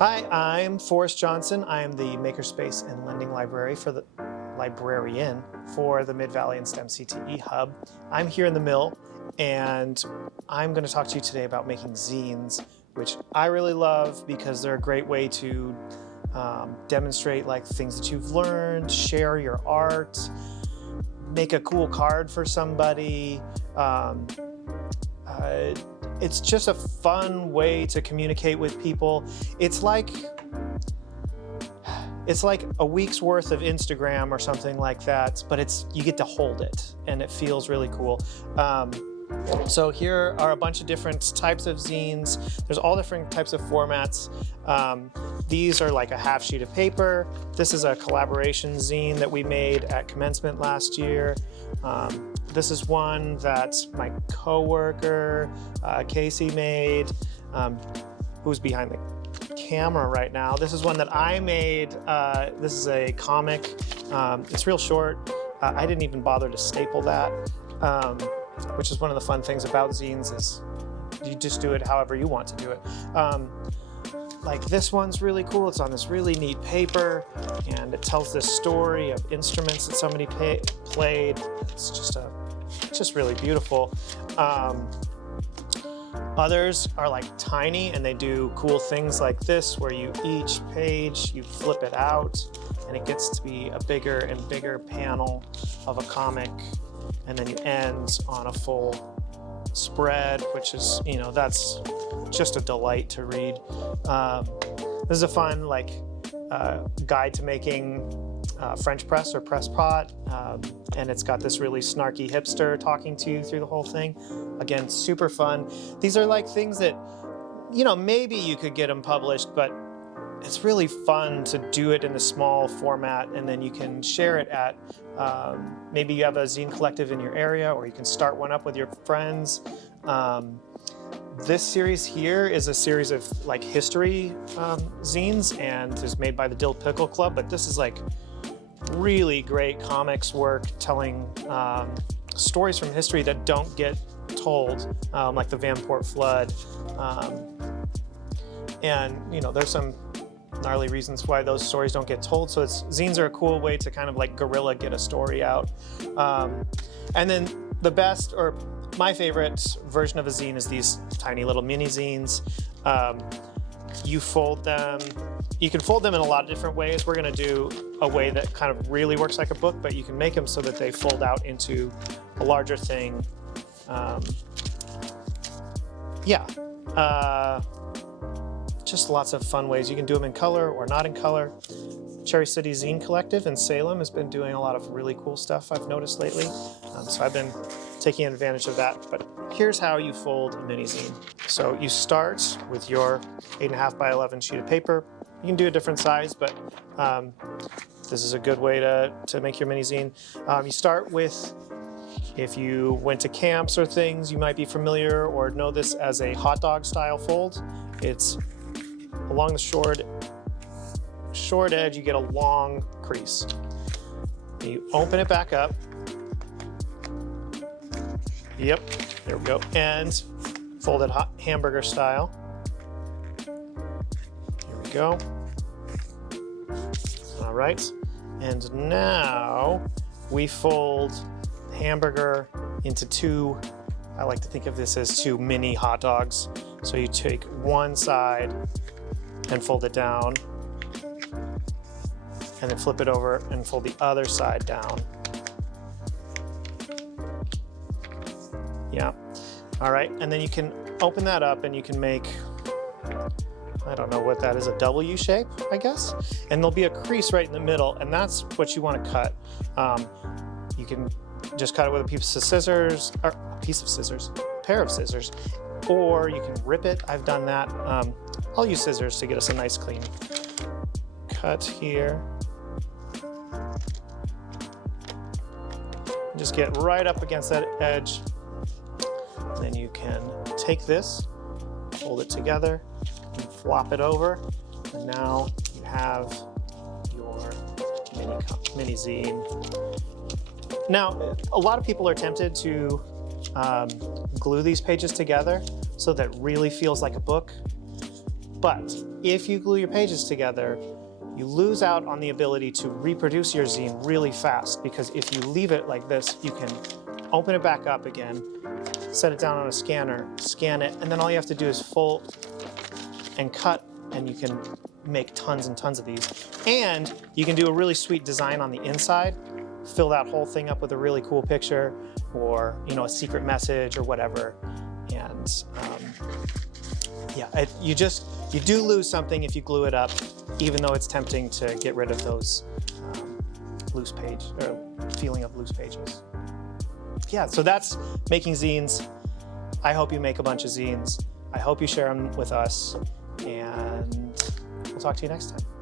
Hi, I'm Forrest Johnson. I am the Makerspace and Lending librarian for the Mid-Valley and STEM CTE Hub. I'm here in the mill, and I'm going to talk to you today about making zines, which I really love because they're a great way to demonstrate like things that you've learned, share your art, make a cool card for somebody. It's just a fun way to communicate with people. It's like a week's worth of Instagram or something like that, but you get to hold it and it feels really cool. So here are a bunch of different types of zines. There's all different types of formats. These are like a half sheet of paper. This is a collaboration zine that we made at commencement last year. This is one that my coworker, Casey, made, who's behind the camera right now. This is one that I made. This is a comic. It's real short. I didn't even bother to staple that, which is one of the fun things about zines is you just do it however you want to do it. Like this one's really cool. It's on this really neat paper, and it tells this story of instruments that somebody played. It's just really beautiful. Others are like tiny, and they do cool things like this, where each page, you flip it out, and it gets to be a bigger and bigger panel of a comic, and then you end on a full spread, which is, that's just a delight to read. This is a fun guide to making French press or press pot, and it's got this really snarky hipster talking to you through the whole thing. Again, super fun. These are like things that, maybe you could get them published, but it's really fun to do it in a small format, and then you can share it at, maybe you have a zine collective in your area, or you can start one up with your friends. This series here is a series of history zines, and is made by the Dill Pickle Club, but this is really great comics work telling stories from history that don't get told, like the Vanport Flood. And there's some gnarly reasons why those stories don't get told. So zines are a cool way to kind of guerrilla get a story out. And then the best, or my favorite version of a zine is these tiny little mini zines. You fold them. You can fold them in a lot of different ways. We're going to do a way that kind of really works like a book, but you can make them so that they fold out into a larger thing. Just lots of fun ways. You can do them in color or not in color. Cherry City Zine Collective in Salem has been doing a lot of really cool stuff I've noticed lately. So I've been taking advantage of that. But here's how you fold a mini zine. So you start with your 8.5 by 11 sheet of paper. You can do a different size, but this is a good way to make your mini zine. You start with, if you went to camps or things, you might be familiar or know this as a hot dog style fold. It's along the short edge, you get a long crease. You open it back up. Yep, there we go. And fold it hamburger style. Here we go. All right. And now we fold hamburger into two, I like to think of this as two mini hot dogs. So you take one side and fold it down, and then flip it over and fold the other side down. Yeah. All right. And then you can open that up and you can make, I don't know what that is, a W shape, I guess. And there'll be a crease right in the middle, and that's what you want to cut. You can just cut it with a piece of scissors, or a pair of scissors, or you can rip it. I've done that. I'll use scissors to get us a nice clean cut here. Just get right up against that edge. And then you can take this, fold it together, and flop it over. And now you have your mini zine. Now, a lot of people are tempted to glue these pages together so that it really feels like a book. But if you glue your pages together, you lose out on the ability to reproduce your zine really fast, because if you leave it like this, you can open it back up again, set it down on a scanner, scan it, and then all you have to do is fold and cut, and you can make tons and tons of these. And you can do a really sweet design on the inside, fill that whole thing up with a really cool picture, or a secret message or whatever. And yeah, you do lose something if you glue it up, even though it's tempting to get rid of those loose page or feeling of loose pages. Yeah, so that's making zines. I hope you make a bunch of zines. I hope you share them with us, and we'll talk to you next time.